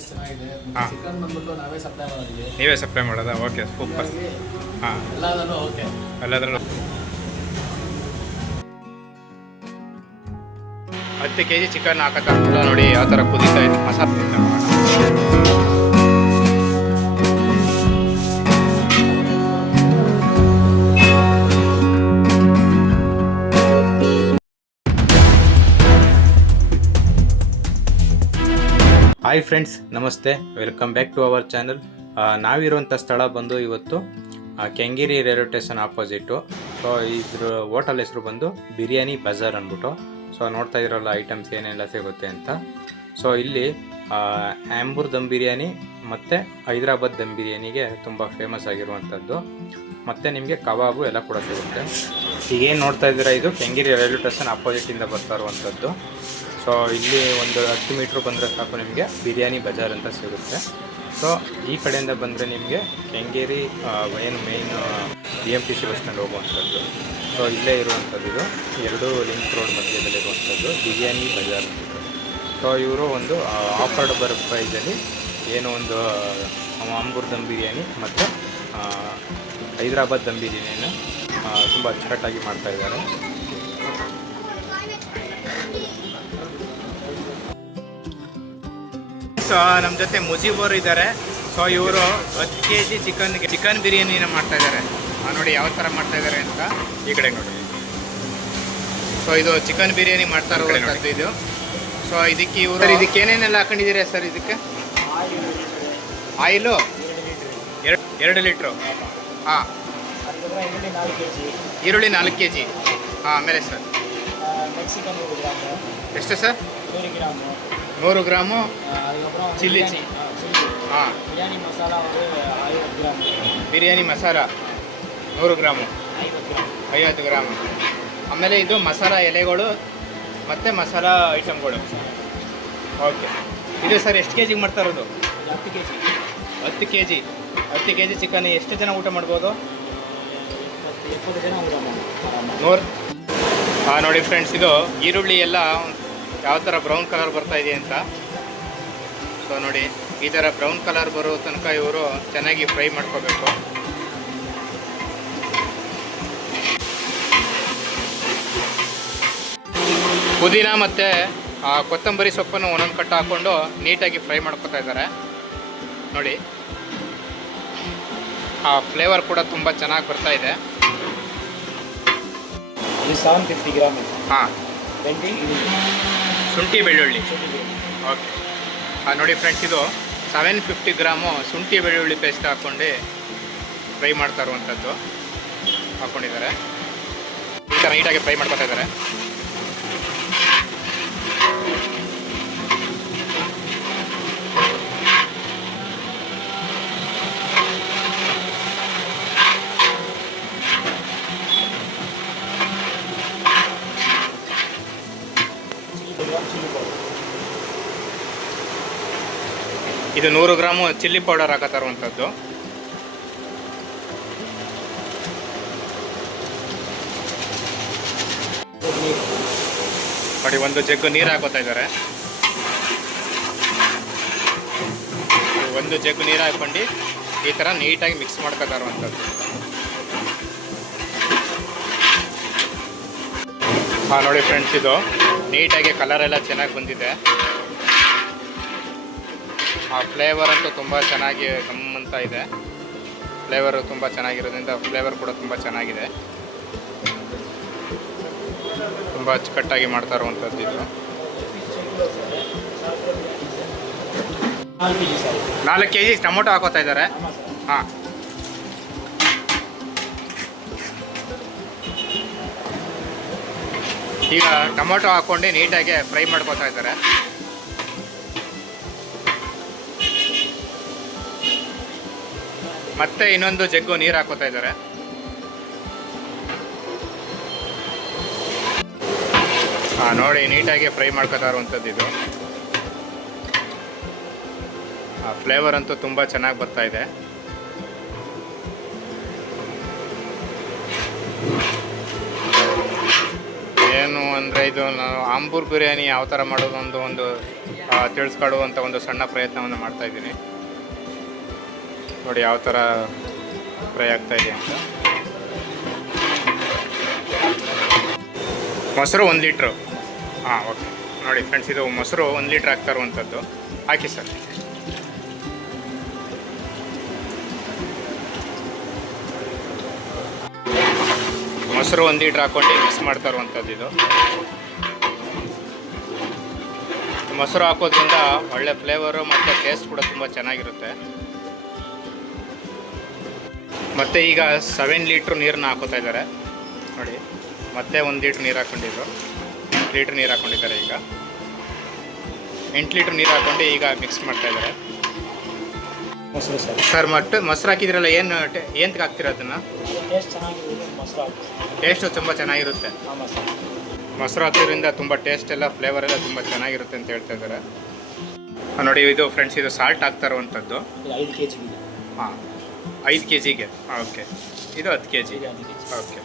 Taste ಚೆನ್ನಾಗಿದೆ. ಹಾ. Chicken ಬಂದ್ಬಿಟ್ಟು ನಾವೇ ಸಪ್ಲೈ ಮಾಡೋದಿದೆ. ನೀವೇ ಸಪ್ಲೈ ಮಾಡೋದಾ? ಓಕೆ ಸೂಪರ್ ಹೀಗಾಗಿ ಹಾಂ. ಓಕೆ ಎಲ್ಲದರಲ್ಲೂ. ಹತ್ತು ಕೆ ಜಿ ಚಿಕನ್ ಹಾಕಕ್ಕಾಗಲ್ಲ ನೋಡಿ ಯಾವ ಥರ ಕುದೀತಾ ಇದೆ. ಮಸಾಲೆ ಹಾಯ್ ಫ್ರೆಂಡ್ಸ್ ನಮಸ್ತೆ. Welcome back to our channel ನಾವಿರುವಂಥ ಸ್ಥಳ ಬಂದು ಇವತ್ತು Kengeri railway station opposite so ಇದ್ರ ಹೋಟೆಲ್ ಹೆಸರು ಬಂದು ಬಿರಿಯಾನಿ ಬಜಾರ್ ಅಂದ್ಬಿಟ್ಟು. ಸೊ ನೋಡ್ತಾ ಇದ್ರಲ್ಲ ಐಟಮ್ಸ್ ಏನೆಲ್ಲ ಸಿಗುತ್ತೆ ಅಂತ. ಸೊ ಇಲ್ಲಿ ಆಂಬೂರ್ ದಮ್ ಬಿರಿಯಾನಿ ಮತ್ತು ಹೈದರಾಬಾದ್ ದಮ್ ಬಿರಿಯಾನಿಗೆ ತುಂಬ ಫೇಮಸ್ ಆಗಿರುವಂಥದ್ದು ಮತ್ತು ನಿಮಗೆ ಕಬಾಬು ಎಲ್ಲ ಕೂಡ ಸಿಗುತ್ತೆ. ಈಗೇನು ನೋಡ್ತಾ ಇದ್ದೀರಾ, ಇದು ಕೆಂಗೇರಿ ರೈಲ್ವೆ ಸ್ಟೇಷನ್ ಆಪೋಸಿಟಿಂದ ಬರ್ತಾ ಇರುವಂಥದ್ದು ಸೊ ಇಲ್ಲಿ ಒಂದು ಹತ್ತು ಮೀಟ್ರ್ ಬಂದರೆ ಸಾಕು ನಿಮಗೆ. ಬಿರಿಯಾನಿ ಬಜಾರ್ ಅಂತ ಸಿಗುತ್ತೆ. ಸೊ ಈ ಕಡೆಯಿಂದ ಬಂದರೆ ನಿಮಗೆ ಕೆಂಗೇರಿ ಏನು main B M T C bus stand ಹೋಗುವಂಥದ್ದು. ಸೊ ಇಲ್ಲೇ ಇರುವಂಥದ್ದು ಇದು. ಎರಡು ಲಿಂಕ್ ರೋಡ್ ಮಧ್ಯದಲ್ಲಿರುವಂಥದ್ದು ಬಿರಿಯಾನಿ ಬಜಾರ್ ಸೊ ಇವರು ಒಂದು ಆಫರ್ಡ್ ಬರ್ ಪ್ರೈಸಲ್ಲಿ ಏನೋ ಒಂದು ಅಂಬೂರ್ ದಮ್ ಬಿರಿಯಾನಿ ಮತ್ತು ಹೈದರಾಬಾದ್ ದಮ್ ಬಿರಿಯಾನಿನ ತುಂಬ ಅಚ್ಚುಕಟ್ಟಾಗಿ ಮಾಡ್ತಾ ಸೊ ನಮ್ಮ ಜೊತೆ ಮುಜೀಬ್ ಅವರು ಇದ್ದಾರೆ ಸೊ ಇವರು ಹತ್ತು ಕೆ ಜಿ ಚಿಕನ್ ಚಿಕನ್ ಬಿರಿಯಾನಿನ ಮಾಡ್ತಾ ಇದ್ದಾರೆ ನೋಡಿ ಯಾವ ಥರ ಮಾಡ್ತಾ ಇದ್ದಾರೆ ಅಂತ. ಈ ಕಡೆ ನೋಡಿ. ಸೊ ಇದು ಚಿಕನ್ ಬಿರಿಯಾನಿ ಮಾಡ್ತಾ ಇರೋದು ಇದು. ಸೊ ಇದಕ್ಕೆ ಇವರು ಇದಕ್ಕೆ ಏನೇನೆಲ್ಲ ಹಾಕೊಂಡಿದ್ದೀರಾ ಸರ್ ಇದಕ್ಕೆ? ಆಯಿಲು? ಎರಡು ಎರಡು ಲೀಟ್ರು. ಹಾಂ. ಈರುಳ್ಳಿ ನಾಲ್ಕು ಕೆ ಜಿ ಈರುಳ್ಳಿ ನಾಲ್ಕು ಕೆ ಜಿ ಹಾಂ ಆಮೇಲೆ ಸರ್. ಎಷ್ಟು ಸರ್? ನೂರು ಗ್ರಾಮು ನೂರು ಗ್ರಾಮು அதுக்கப்புறம் Chilli. பிரியாணி ஆ, chilli. ಹಾಂ பிரியாணி மசாலா வந்து ஐம்பது கிராம் ಬಿರಿಯಾನಿ ಮಸಾಲ ನೂರು ಗ್ರಾಮು ஐம்பது கிராம் ಐವತ್ತು ಗ್ರಾಮ್ ಆಮೇಲೆ ಇದು ಮಸಾಲ ಎಲೆಗಳು ಮತ್ತು ಮಸಾಲ ಐಟಮ್ಗಳು ಓಕೆ ಇದು ಸರ್ ಎಷ್ಟು ಕೆ ಜಿಗೆ ಮಾಡ್ತಾ ಇರೋದು இது ಹತ್ತು ಕೆ ಜಿ ಹತ್ತು ಕೆ ಜಿ ಹತ್ತು ಕೆ ಜಿ ಚಿಕನ್ ಎಷ್ಟು ಜನ ಊಟ ಮಾಡ್ಬೋದು ಮತ್ತು ಎಪ್ಪತ್ತು ಜನ ಊಟ ಮಾಡೋದು ಆರಾಮ. ನೂರು ಹಾಂ ನೋಡಿ ಫ್ರೆಂಡ್ಸ್ ಇದು ಈರುಳ್ಳಿ ಎಲ್ಲ ಯಾವ ಥರ ಬ್ರೌನ್ ಕಲರ್ ಬರ್ತಾ ಇದೆ ಅಂತ. ಸೊ ನೋಡಿ ಈ ಥರ ಬ್ರೌನ್ ಕಲರ್ ಬರೋ ತನಕ ಇವರು ಚೆನ್ನಾಗಿ ಫ್ರೈ ಮಾಡ್ಕೋಬೇಕು. ಪುದೀನ ಮತ್ತು ಕೊತ್ತಂಬರಿ ಸೊಪ್ಪನ್ನು ಒಂದೊಂದು ಕಟ್ಟು ಹಾಕ್ಕೊಂಡು ನೀಟಾಗಿ ಫ್ರೈ ಮಾಡ್ಕೊತಾ ಇದ್ದಾರೆ. ನೋಡಿ ಆ ಫ್ಲೇವರ್ ಕೂಡ ತುಂಬ ಚೆನ್ನಾಗಿ ಬರ್ತಾ ಇದೆ. ಇದು ಸೆವೆನ್ ಫಿಫ್ಟಿ ಗ್ರಾಮ್ ಹಾಂ. ಟ್ವೆಂಟಿ ಶುಂಠಿ ಬೆಳ್ಳುಳ್ಳಿ. ಓಕೆ ನೋಡಿ ಫ್ರೆಂಡ್ಸ್ ಇದು ಸೆವೆನ್ ಫಿಫ್ಟಿ ಗ್ರಾಮು ಶುಂಠಿ ಬೆಳ್ಳುಳ್ಳಿ ಪೇಸ್ಟ್ ಹಾಕ್ಕೊಂಡು ಫ್ರೈ ಮಾಡ್ತಾ ಇರುವಂಥದ್ದು ಹಾಕ್ಕೊಂಡಿದ್ದಾರೆ ಈ ಥರ ನೀಟಾಗಿ ಫ್ರೈ ಮಾಡ್ಕೊತಾ ಇದ್ದಾರೆ. ಇದು ನೂರು ಗ್ರಾಮು ಚಿಲ್ಲಿ ಪೌಡರ್ ಹಾಕತ್ತಾ ಇರುವಂಥದ್ದು ನೋಡಿ, ಒಂದು ಜಗ್ಗು ನೀರು ಹಾಕೋತಾ ಇದ್ದಾರೆ. ಒಂದು ಜಗ್ಗು ನೀರು ಹಾಕೊಂಡು ಈ ಥರ ನೀಟಾಗಿ ಮಿಕ್ಸ್ ಮಾಡ್ಕೊತಾ ಹಾಂ, ನೋಡಿ ಫ್ರೆಂಡ್ಸ್ ಇದು ನೀಟಾಗಿ ಕಲರ್ ಎಲ್ಲ ಚೆನ್ನಾಗಿ ಬಂದಿದೆ. ಆ ಫ್ಲೇವರ್ ಅಂತೂ ತುಂಬ ಚೆನ್ನಾಗಿ ಗಮ್ಮಂತ ಇದೆ. ಫ್ಲೇವರು ತುಂಬ ಚೆನ್ನಾಗಿರೋದ್ರಿಂದ ಫ್ಲೇವರ್ ಕೂಡ ತುಂಬ ಚೆನ್ನಾಗಿದೆ. ತುಂಬ ಅಚ್ಚುಕಟ್ಟಾಗಿ ಮಾಡ್ತಾ ಇರುವಂಥದ್ದು ಇದು. ನಾಲ್ಕು ಕೆ ಜಿ ಟೊಮೊಟೊ ಹಾಕೋತಾ ಇದ್ದಾರೆ. ಹಾಂ. ಈಗ ಟೊಮೊಟೊ ಹಾಕ್ಕೊಂಡು ನೀಟಾಗಿ ಫ್ರೈ ಮಾಡ್ಕೊತಾ ಇದ್ದಾರೆ. ಮತ್ತೆ ಇನ್ನೊಂದು ಜಗ್ಗು ನೀರು ಹಾಕೋತಾ ಇದ್ದಾರೆ. ಹಾಂ ನೋಡಿ ನೀಟಾಗಿ ಫ್ರೈ ಮಾಡ್ಕೋತಾ ಇರುವಂಥದ್ದು ಇದು. ಫ್ಲೇವರ್ ಅಂತೂ ತುಂಬ ಚೆನ್ನಾಗಿ ಬರ್ತಾ ಇದೆ. ಏನು ಅಂದರೆ ಇದು ನಾನು ಆಂಬೂರ್ ಬಿರಿಯಾನಿ ಯಾವ ಥರ ಮಾಡೋದು ಒಂದು ಒಂದು ಆ, ತಿಳಿಸ್ಕೊಡುವಂಥ ಒಂದು ಸಣ್ಣ ಪ್ರಯತ್ನವನ್ನು ಮಾಡ್ತಾ ಇದ್ದೀನಿ. ನೋಡಿ ಯಾವ ಥರ ಫ್ರೈ ಆಗ್ತಾ ಇದೆ ಅಂತ. ಮೊಸರು ಒಂದು ಲೀಟ್ರು. ಹಾಂ ಓಕೆ ನೋಡಿ ಫ್ರೆಂಡ್ಸ್ ಇದು ಮೊಸರು ಒಂದು ಲೀಟ್ರ್ ಹಾಕ್ತಾ ಇರುವಂಥದ್ದು ಹಾಕಿ ಸರ್ ಮೊಸರು ಒಂದು ಲೀಟ್ರ್ ಹಾಕ್ಕೊಂಡು ಮಿಕ್ಸ್ ಮಾಡ್ತಾ ಇರುವಂಥದ್ದು ಇದು. ಮೊಸರು ಹಾಕೋದ್ರಿಂದ ಒಳ್ಳೆ ಫ್ಲೇವರು ಮತ್ತು ಟೇಸ್ಟ್ ಕೂಡ ತುಂಬ ಚೆನ್ನಾಗಿರುತ್ತೆ. ಮತ್ತು ಈಗ ಸೆವೆನ್ ಲೀಟ್ರ್ ನೀರನ್ನ ಹಾಕೋತಾ ಇದ್ದಾರೆ. ನೋಡಿ ಮತ್ತೆ ಒಂದು ಲೀಟ್ರ್ ನೀರು ಹಾಕ್ಕೊಂಡಿದ್ರು ಎಂಟು ಲೀಟ್ರ್ ನೀರು ಹಾಕ್ಕೊಂಡಿದ್ದಾರೆ ಈಗ. ಎಂಟು ಲೀಟ್ರ್ ನೀರು ಹಾಕ್ಕೊಂಡು ಈಗ ಮಿಕ್ಸ್ ಮಾಡ್ತಾ ಇದ್ದಾರೆ. ಮೊಸರು ಸರ್. ಸರ್ ಮತ್ತೆ ಮೊಸರು ಹಾಕಿದ್ರಲ್ಲ ಏನು ಏನಕ್ಕೆ ಹಾಕ್ತೀರ ಅದನ್ನು? ಟೇಸ್ಟ್ ತುಂಬ ಚೆನ್ನಾಗಿರುತ್ತೆ. ಮೊಸರು ಹಾಕಿದ್ರಿಂದ ತುಂಬ ಟೇಸ್ಟ್ ಎಲ್ಲ ಫ್ಲೇವರ್ ಎಲ್ಲ ತುಂಬ ಚೆನ್ನಾಗಿರುತ್ತೆ ಅಂತ ಹೇಳ್ತಾ ಇದ್ದಾರೆ. ನೋಡಿ ಇದು ಫ್ರೆಂಡ್ಸ್ ಇದು ಸಾಲ್ಟ್ ಹಾಕ್ತಾ ಇರುವಂಥದ್ದು ಇದು ಐದು ಕೆ ಜಿ ಹಾಂ. ಐದು ಕೆ ಜಿಗೆ ಓಕೆ ಇದು ಹತ್ತು ಕೆ ಜಿ ಓಕೆ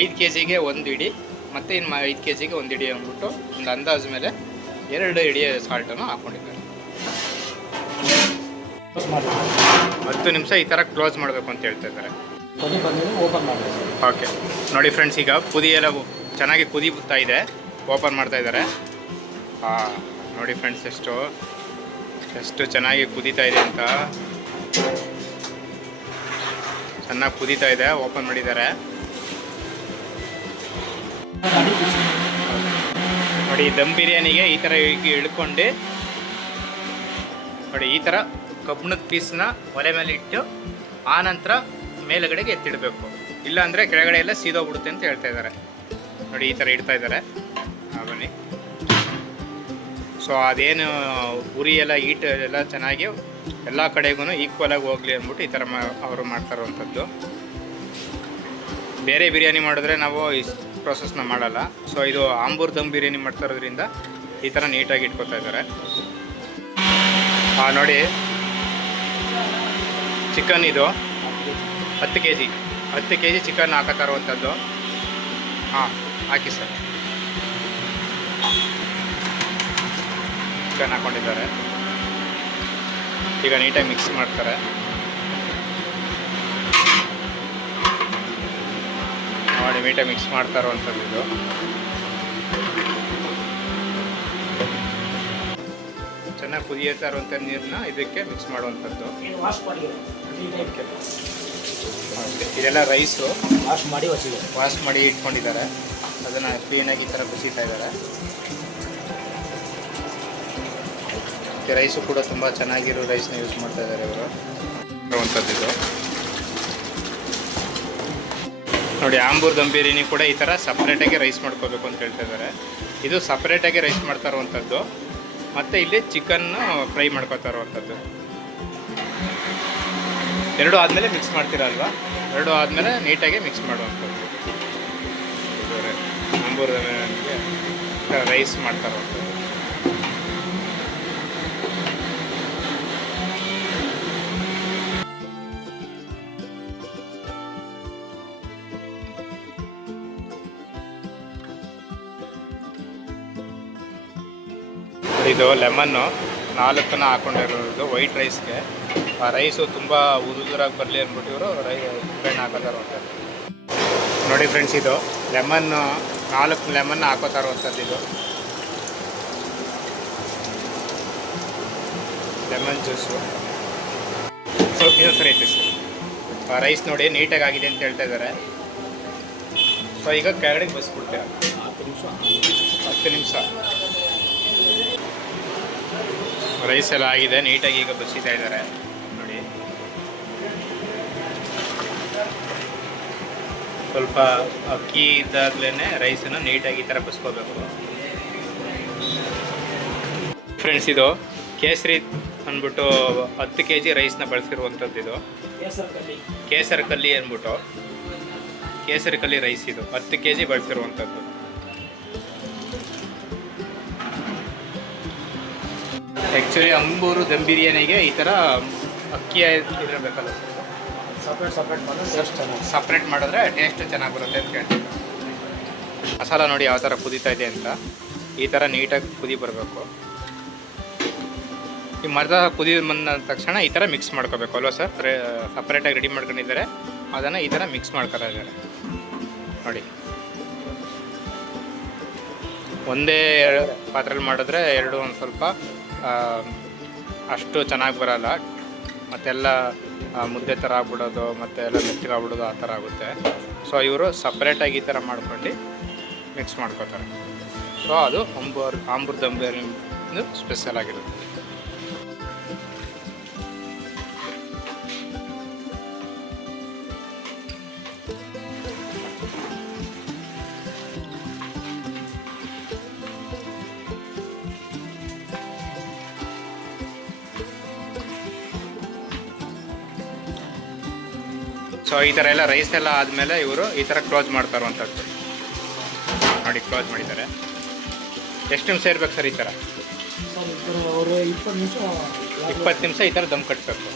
ಐದು ಕೆ ಜಿಗೆ ಒಂದು ಇಡಿ ಮತ್ತು ಇನ್ನು ಐದು ಕೆ ಜಿಗೆ ಒಂದು ಇಡಿ ಅಂದ್ಬಿಟ್ಟು ಒಂದು ಅಂದಾಜು ಮೇಲೆ ಎರಡು ಇಡಿ ಸಾಲ್ಟನ್ನು ಹಾಕ್ಕೊಂಡಿದ್ದಾರೆ ಹತ್ತು ನಿಮಿಷ ಈ ಥರ ಕ್ಲೋಸ್ ಮಾಡಬೇಕು ಅಂತ ಹೇಳ್ತಾ ಇದ್ದಾರೆ. ಓಕೆ ನೋಡಿ ಫ್ರೆಂಡ್ಸ್ ಈಗ ಕುದಿ ಎಲ್ಲ ಚೆನ್ನಾಗಿ ಕುದಿ ಬರ್ತಾ ಇದೆ. ಓಪನ್ ಮಾಡ್ತಾ ಇದ್ದಾರೆ. ಹಾಂ ನೋಡಿ ಫ್ರೆಂಡ್ಸ್ ಎಷ್ಟು ಎಷ್ಟು ಚೆನ್ನಾಗಿ ಕುದೀತಾ ಇದೆ ಅಂತ. ಚೆನ್ನಾಗಿ ಕುದೀತಾ ಇದೆ ಓಪನ್ ಮಾಡಿದ್ದಾರೆ. ನೋಡಿ, ದಮ್ ಬಿರಿಯಾನಿಗೆ ಈ ಥರ ಇಳ್ಕೊಂಡು, ನೋಡಿ, ಈ ಥರ ಕಬ್ಬಿಣದ ಪೀಸ್ನ ಒಲೆ ಮೇಲೆ ಇಟ್ಟು ಆನಂತರ ನಂತರ ಮೇಲುಗಡೆಗೆ ಎತ್ತಿಡಬೇಕು. ಇಲ್ಲಾಂದರೆ ಕೆಳಗಡೆ ಎಲ್ಲ ಸೀದೋಗ್ಬಿಡುತ್ತೆ ಅಂತ ಹೇಳ್ತಾ ಇದ್ದಾರೆ. ನೋಡಿ, ಈ ಥರ ಇಡ್ತಾ ಇದ್ದಾರೆ. ಬನ್ನಿ. ಸೊ ಅದೇನು ಉರಿ ಎಲ್ಲ ಈಟ್ ಎಲ್ಲ ಚೆನ್ನಾಗಿ ಎಲ್ಲ ಕಡೆಗೂ ಈಕ್ವಲಾಗಿ ಹೋಗಲಿ ಅಂದ್ಬಿಟ್ಟು ಈ ಥರ ಮಾ, ಅವರು ಮಾಡ್ತಾ ಇರುವಂಥದ್ದು. ಬೇರೆ ಬಿರಿಯಾನಿ ಮಾಡಿದ್ರೆ ನಾವು ಈ ಪ್ರೊಸೆಸ್ನ ಮಾಡಲ್ಲ. ಸೊ ಇದು ಆಂಬೂರ್ ದಮ್ ಬಿರಿಯಾನಿ ಮಾಡ್ತಾ ಇರೋದ್ರಿಂದ ಈ ಥರ ನೀಟಾಗಿ ಇಟ್ಕೊತಾ ಇದ್ದಾರೆ. ನೋಡಿ. ಚಿಕನ್ ಇದು. ಹತ್ತು ಕೆ ಜಿ ಹತ್ತು ಕೆ ಜಿ ಚಿಕನ್ ಹಾಕತ್ತಾ ಅಂಥದ್ದು ಹಾಂ, ಹಾಕಿ ಸರ್. ಚಿಕನ್ ಹಾಕೊಂಡಿದ್ದಾರೆ. ಈಗ ನೀಟಾಗಿ ಮಿಕ್ಸ್ ಮಾಡ್ತಾರೆ. ನೋಡಿ ನೀಟಾಗಿ ಮಿಕ್ಸ್ ಮಾಡ್ತಾ ಇರುವಂಥದ್ದು ಇದು. ಚೆನ್ನಾಗಿ ಕುದಿಯುತ್ತಾ ಇರುವಂಥ ನೀರನ್ನ ಇದಕ್ಕೆ ಮಿಕ್ಸ್ ಮಾಡುವಂಥದ್ದು. ಇದೆಲ್ಲ ರೈಸು ವಾಶ್ ಮಾಡಿ ವಾಶ್ ಮಾಡಿ ಇಟ್ಕೊಂಡಿದ್ದಾರೆ. ಅದನ್ನು ಕ್ಲೀನಾಗಿ ಈ ಥರ ಕುಸಿತಾ ಇದ್ದಾರೆ. ಮತ್ತು ರೈಸು ಕೂಡ ತುಂಬ ಚೆನ್ನಾಗಿರೋ ರೈಸ್ನ ಯೂಸ್ ಮಾಡ್ತಾ ಇದ್ದಾರೆ ಇವರು. ಇದು. ನೋಡಿ, ಆಂಬೂರ್ ದಮ್ ಬಿರಿಯಾನಿ ಕೂಡ ಈ ಥರ ಸಪ್ರೇಟಾಗಿ ರೈಸ್ ಮಾಡ್ಕೋಬೇಕು ಅಂತ ಹೇಳ್ತಾ ಇದ್ದಾರೆ. ಇದು ಸಪ್ರೇಟಾಗಿ ರೈಸ್ ಮಾಡ್ತಾ ಇರುವಂಥದ್ದು ಮತ್ತು ಇಲ್ಲಿ ಚಿಕನ್ನು ಫ್ರೈ ಮಾಡ್ಕೋತಾ ಇರುವಂಥದ್ದು ಎರಡು ಆದಮೇಲೆ ಮಿಕ್ಸ್ ಮಾಡ್ತೀರಲ್ವಾ ಎರಡು ಆದಮೇಲೆ ನೀಟಾಗಿ ಮಿಕ್ಸ್ ಮಾಡುವಂಥದ್ದು. ಆಂಬೂರ್ ದಮ್ಮಿಗೆ ರೈಸ್ ಮಾಡ್ತಾ ಇರುವಂಥದ್ದು. ಇದು ಲೆಮನ್ನು ನಾಲ್ಕನ್ನ ಹಾಕೊಂಡಿರೋದು ವೈಟ್ ರೈಸ್ಗೆ. ಆ ರೈಸು ತುಂಬ ಉದುರಾಗಿ ಬರಲಿ ಅಂದ್ಬಿಟ್ಟು ಇವರು ರೈ ಬೆಣ್ಣೆ ಅಂತ ನೋಡಿ ಫ್ರೆಂಡ್ಸ್ ಇದು ಲೆಮನ್ನು, ನಾಲ್ಕು ಲೆಮನ್ ಹಾಕೋತಾ ಇರುವಂಥದ್ದು ಇದು. Lemon juice. ಸೊ, ಇದು ಸರಿ ಐತೆ ಸರ್. ಆ ರೈಸ್ ನೋಡಿ ನೀಟಾಗಿ ಆಗಿದೆ ಅಂತ ಹೇಳ್ತಾ ಇದ್ದಾರೆ. ಸೊ, ಈಗ ಕೆಳಗಡೆ ಬಸ್ಬಿಡ್ತೀರ ಹತ್ತು ನಿಮಿಷ ಹತ್ತು ನಿಮಿಷ. ರೈಸ್ ಎಲ್ಲ ಆಗಿದೆ, ನೀಟಾಗಿ ಈಗ ಬಸಿತಾ ಇದ್ದಾರೆ. ನೋಡಿ. ಸ್ವಲ್ಪ ಅಕ್ಕಿ ಇದ್ದಾಗಲೇ ರೈಸನ್ನು ನೀಟಾಗಿ ಈ ಥರ ಬಸ್ಕೋಬೇಕು. ಫ್ರೆಂಡ್ಸ್ ಇದು ಕೇಸರಿ ಅಂದ್ಬಿಟ್ಟು ಹತ್ತು ಕೆ ಜಿ ರೈಸ್ನ ಬಳಸಿರುವಂಥದ್ದು ಇದು. ಕೇಸರ್ ಕಲ್ಲಿ ಅಂದ್ಬಿಟ್ಟು. ಕೇಸರಿ ಕಲ್ಲಿ ರೈಸ್ ಇದು, ಹತ್ತು ಕೆ ಜಿ ಬಳಸಿರುವಂಥದ್ದು ಆ್ಯಕ್ಚುಲಿ ಅಂಬೂರು ದಮ್ ಬಿರಿಯಾನಿಗೆ ಈ ಥರ ಅಕ್ಕಿ ಇರಬೇಕಲ್ಲ ಸಪ್ರೇಟ್ ಸಪ್ರೇಟ್ ಮಾಡಿದ್ರೆ ಟೇಸ್ಟ್ ಚೆನ್ನಾಗಿ ಸಪ್ರೇಟ್ ಮಾಡಿದ್ರೆ ಟೇಸ್ಟ್ ಚೆನ್ನಾಗಿ ಬರುತ್ತೆ ಅಂತ ಕೇಳ್ತೀನಿ ಮಸಾಲ ನೋಡಿ ಯಾವ ಥರ ಕುದೀತಾ ಇದೆ ಅಂತ. ಈ ಥರ ನೀಟಾಗಿ ಕುದಿ ಬರಬೇಕು. ಈ ಮರದ ಕುದಿ ಬಂದ ತಕ್ಷಣ ಈ ಥರ ಮಿಕ್ಸ್ ಮಾಡ್ಕೋಬೇಕು ಅಲ್ವಾ ಸರ್? ಸಪ್ರೇಟಾಗಿ ರೆಡಿ ಮಾಡ್ಕೊಂಡಿದ್ದಾರೆ. ಅದನ್ನು ಈ ಥರ ಮಿಕ್ಸ್ ಮಾಡ್ಕೊತಾ ಇದ್ದಾರೆ. ನೋಡಿ. ಒಂದೇ ಪಾತ್ರೆಲಿ ಮಾಡಿದ್ರೆ ಎರಡು ಒಂದು ಸ್ವಲ್ಪ ಅಷ್ಟು ಚೆನ್ನಾಗಿ ಬರಲ್ಲ. ಮತ್ತೆಲ್ಲ ಮುದ್ದೆ ಥರ ಆಗ್ಬಿಡೋದು, ಮತ್ತು ಎಲ್ಲ ಮೆತ್ತಗಾಗ್ಬಿಡೋದು ಆ ಥರ ಆಗುತ್ತೆ. ಸೊ ಇವರು ಸಪ್ರೇಟಾಗಿ ಈ ಥರ ಮಾಡ್ಕೊಂಡು ಮಿಕ್ಸ್ ಮಾಡ್ಕೋತಾರೆ. ಸೊ ಅದು ಅಂಬೂರ್ ಆಂಬೂರ್ ಸ್ಪೆಷಲ್ ಆಗಿರುತ್ತೆ. ಸೊ ಈ ಥರ ಎಲ್ಲ ರೈಸ್ ಎಲ್ಲ ಆದಮೇಲೆ ಇವರು ಈ ಥರ ಕ್ಲೋಸ್ ಮಾಡ್ತಾರುವಂಥದ್ದು. ನೋಡಿ ಕ್ಲೋಸ್ ಮಾಡಿದ್ದಾರೆ. ಎಷ್ಟು ನಿಮಿಷ ಇರ್ಬೇಕು ಸರ್ ಈ ಥರ? ಇಪ್ಪತ್ತು ನಿಮಿಷ ಈ ಥರ ದಮ್ ಕಟ್ಟಬೇಕು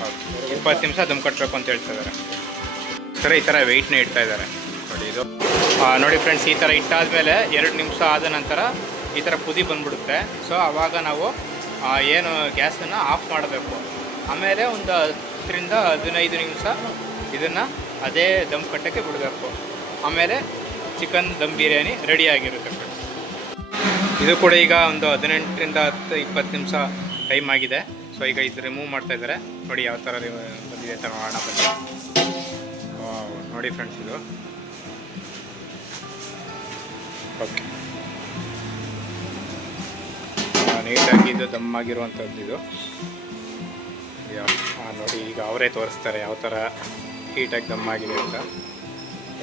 ಹೌದು. ಇಪ್ಪತ್ತು ನಿಮಿಷ ದಮ್ ಕಟ್ಟಬೇಕು ಅಂತ ಹೇಳ್ತಾ ಇದ್ದಾರೆ ಸರ್, ಈ ಥರ ವೆಯ್ಟ್ನ ಇಡ್ತಾ ಇದ್ದಾರೆ. ನೋಡಿ, ಇದು. ನೋಡಿ ಫ್ರೆಂಡ್ಸ್ ಈ ಥರ ಇಟ್ಟಾದಮೇಲೆ ಎರಡು ನಿಮಿಷ ಆದ ನಂತರ ಈ ಥರ ಕುದಿ ಬಂದ್ಬಿಡುತ್ತೆ. ಸೊ ಆವಾಗ ನಾವು ಏನು ಗ್ಯಾಸನ್ನು ಆಫ್ ಮಾಡಬೇಕು. ಆಮೇಲೆ ಒಂದು ಹತ್ತರಿಂದ ಹದಿನೈದು ನಿಮಿಷ ಇದನ್ನು ಅದೇ ದಮ್ ಕಟ್ಟಕ್ಕೆ ಬಿಡಬೇಕು. ಆಮೇಲೆ ಚಿಕನ್ ದಮ್ ಬಿರಿಯಾನಿ ರೆಡಿ ಆಗಿರುತ್ತೆ ಫ್ರೆಂಡ್ಸ್ ಇದು ಕೂಡ ಈಗ ಒಂದು ಹದಿನೆಂಟರಿಂದ ಹತ್ತು ಇಪ್ಪತ್ತು ನಿಮಿಷ ಟೈಮ್ ಆಗಿದೆ. ಸೊ ಈಗ ಇದು ರಿಮೂವ್ ಮಾಡ್ತಾ ಇದ್ದಾರೆ. ನೋಡಿ ಯಾವ ಥರ ಬಂದಿದೆ ಥರ ಹಣ ಬನ್ನಿ. ನೋಡಿ ಫ್ರೆಂಡ್ಸ್ ಇದು. ಓಕೆ ನೀಟಾಗಿ ಇದು ದಮ್ ಆಗಿರುವಂಥದ್ದು ಇದು. ನೋಡಿ ಈಗ ಅವರೇ ತೋರಿಸ್ತಾರೆ ಯಾವ ಥರ ಹೀಟಾಗಿ ದಮ್ ಆಗಿದೆ ಅಂತ.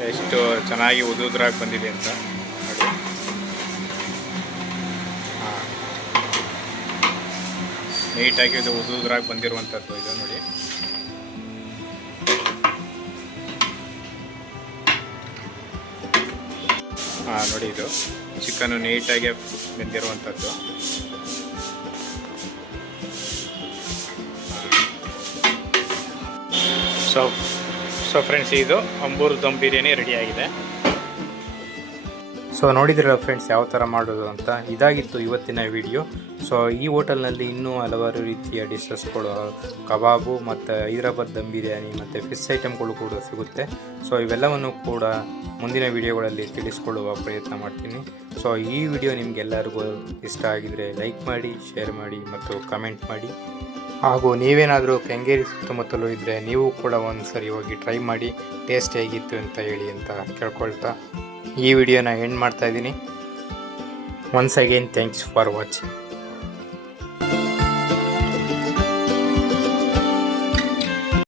ಎಷ್ಟು ಚೆನ್ನಾಗಿ ಉದುದ್ರಾಗಿ ಬಂದಿದೆ ಅಂತ ನೋಡಿ. ಹಾಂ. ನೀಟಾಗಿ ಇದು ಉದುದ್ರಾಗಿ ಬಂದಿರುವಂಥದ್ದು ಇದು ನೋಡಿ. ಹಾಂ, ನೋಡಿ ಇದು. ಚಿಕನ್ನು ನೀಟಾಗಿ ಬೆಂದಿರುವಂಥದ್ದು. ಸೊ ಸೊ ಫ್ರೆಂಡ್ಸ್ ಇದು ಅಂಬೂರು ದಮ್ ಬಿರಿಯಾನಿ ರೆಡಿಯಾಗಿದೆ ಸೊ ನೋಡಿದ್ರಲ್ಲ ಫ್ರೆಂಡ್ಸ್ ಯಾವ ಥರ ಮಾಡೋದು ಅಂತ? ಇದಾಗಿತ್ತು ಇವತ್ತಿನ ವಿಡಿಯೋ ಸೊ ಈ ಹೋಟೆಲ್ನಲ್ಲಿ ಇನ್ನೂ ಹಲವಾರು ರೀತಿಯ ಡಿಶಸ್ಗಳು ಕಬಾಬು ಮತ್ತು ಹೈದರಾಬಾದ್ ದಮ್ ಬಿರಿಯಾನಿ ಮತ್ತು ಫಿಶ್ ಐಟಮ್ಗಳು ಕೂಡ ಸಿಗುತ್ತೆ. ಸೊ ಇವೆಲ್ಲವನ್ನು ಕೂಡ ಮುಂದಿನ ವಿಡಿಯೋಗಳಲ್ಲಿ ತಿಳಿಸ್ಕೊಳ್ಳುವ ಪ್ರಯತ್ನ ಮಾಡ್ತೀನಿ. ಸೊ ಈ ವಿಡಿಯೋ ನಿಮಗೆಲ್ಲರಿಗೂ ಇಷ್ಟ ಆಗಿದರೆ ಲೈಕ್ ಮಾಡಿ ಶೇರ್ ಮಾಡಿ ಮತ್ತು ಕಮೆಂಟ್ ಮಾಡಿ. ಹಾಗೂ ನೀವೇನಾದರೂ ಕೆಂಗೇರಿ ಸುತ್ತಮುತ್ತಲೂ ಇದ್ದರೆ ನೀವು ಕೂಡ ಒಂದು ಸರಿ ಹೋಗಿ ಟ್ರೈ ಮಾಡಿ ಟೇಸ್ಟ್ ಹೇಗಿತ್ತು ಅಂತ ಹೇಳಿ ಅಂತ ಕೇಳ್ಕೊಳ್ತಾ ಈ ವಿಡಿಯೋನ ಎಂಡ್ ಮಾಡ್ತಾ ಇದ್ದೀನಿ. Once again thanks for watching